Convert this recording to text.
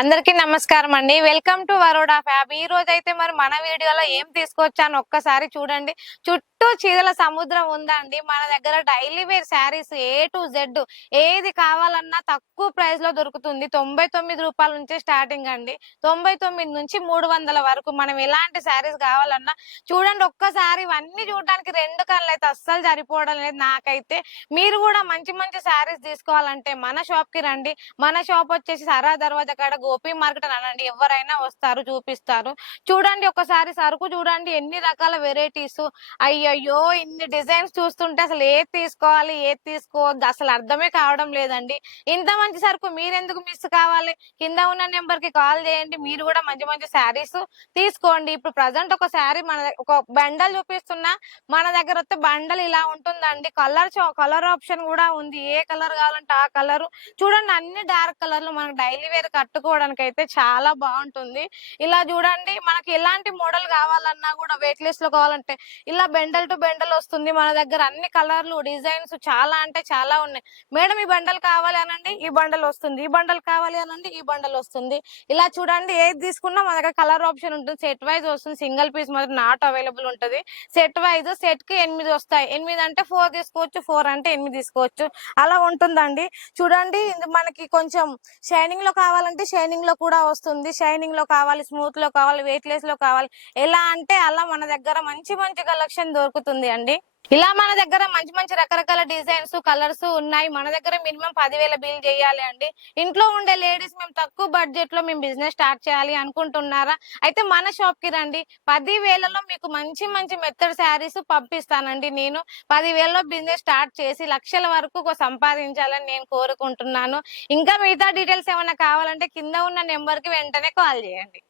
అందరికీ నమస్కారం అండి. వెల్కమ్ టు వరోడా ఫ్యాబ్ ఈ రోజు అయితే మరి మన వీడియోలో ఏం తీసుకొచ్చాను ఒక్కసారి చూడండి. చుట్టూ చీరల సముద్రం ఉందండి. మన దగ్గర daily wear saris A to Z ఏది కావాలన్నా తక్కువ ప్రైస్లో దొరుకుతుంది. తొంభై తొమ్మిది రూపాయల నుంచి స్టార్టింగ్ అండి. తొంభై తొమ్మిది నుంచి మూడు వందల వరకు మనం ఎలాంటి శారీస్ కావాలన్నా చూడండి ఒక్కసారి ఇవన్నీ చూడడానికి రెండు కళ్ళు అయితే అస్సలు సరిపోవడం లేదు నాకైతే. మీరు కూడా మంచి మంచి శారీస్ తీసుకోవాలంటే మన షాప్కి రండి. మన షాప్ వచ్చేసి సరా దర్వాజా కాడ గోపి మార్కెట్ అని అనండి. ఎవరైనా వస్తారు చూపిస్తారు. చూడండి ఒకసారి సరుకు చూడండి. ఎన్ని రకాల వెరైటీస్. అయ్యయ్యో! ఇన్ని డిజైన్స్ చూస్తుంటే అసలు ఏది తీసుకోవాలి ఏది తీసుకోవద్దు? అసలు అర్థమే కావడం లేదండి. ఇంత మంచి సరుకు మీరెందుకు మిస్ కావాలి? కింద ఉన్న నెంబర్కి కాల్ చేయండి. మీరు కూడా మంచి మంచి శారీస్ తీసుకోండి. ఇప్పుడు ప్రజెంట్ ఒక శారీ మన ఒక బండల్ చూపిస్తున్నా మన దగ్గర వస్తే బండల్ ఇలా ఉంటుందండి. కలర్ కలర్ ఆప్షన్ కూడా ఉంది. ఏ కలర్ కావాలంటే ఆ కలర్. చూడండి అన్ని డార్క్ కలర్లు మనకు డైలీ వేర్ కట్టుకోవడానికి అయితే చాలా బాగుంటుంది. ఇలా చూడండి మనకి ఎలాంటి మోడల్ కావాలన్నా కూడా వెయిట్ లిస్ట్లో కావాలంటే ఇలా బెండల్ టు బెండల్ వస్తుంది. మన దగ్గర అన్ని కలర్లు డిజైన్స్ చాలా అంటే చాలా ఉన్నాయి. మేడం ఈ బండల్ కావాలి అనండి ఈ బండల్ వస్తుంది. ఈ బండల్ కావాలి అనండి ఈ బండల్ వస్తుంది. ఇలా చూడండి ఏది తీసుకున్నా మన దగ్గర కలర్ ఆప్షన్ ఉంటుంది. సెట్ వైజ్ వస్తుంది. సింగిల్ పీస్ మాత్రం నాట్ అవైలబుల్ ఉంటుంది. సెట్ వైజ్ సెట్కి ఎనిమిది వస్తాయి. ఎనిమిది అంటే ఫోర్ తీసుకోవచ్చు ఫోర్ అంటే ఎనిమిది తీసుకోవచ్చు. అలా ఉంటుందండి. చూడండి మనకి కొంచెం షైనింగ్లో కావాలంటే షైనింగ్లో కూడా వస్తుంది. షైనింగ్లో కావాలి స్మూత్లో కావాలి వెయిట్ లెస్లో కావాలి. ఎలా అంటే అలా మన దగ్గర మంచి మంచి కలెక్షన్ దొరుకుతుంది అండి. ఇలా మన దగ్గర మంచి మంచి రకరకాల డిజైన్స్ కలర్స్ ఉన్నాయి. మన దగ్గర మినిమం పదివేల బిల్ చేయాలి అండి. ఇంట్లో ఉండే లేడీస్ మేము తక్కువ బడ్జెట్లో మేము బిజినెస్ స్టార్ట్ చేయాలి అనుకుంటున్నారా? అయితే మన షాప్కి రండి. పది వేలలో మీకు మంచి మంచి మెత్తడ్ శారీస్ పంపిస్తానండి నేను. పదివేలలో బిజినెస్ స్టార్ట్ చేసి లక్షల వరకు సంపాదించాలని నేను కోరుకుంటున్నాను. ఇంకా మిగతా డీటెయిల్స్ ఏమైనా కావాలంటే కింద ఉన్న నెంబర్కి వెంటనే కాల్ చేయండి.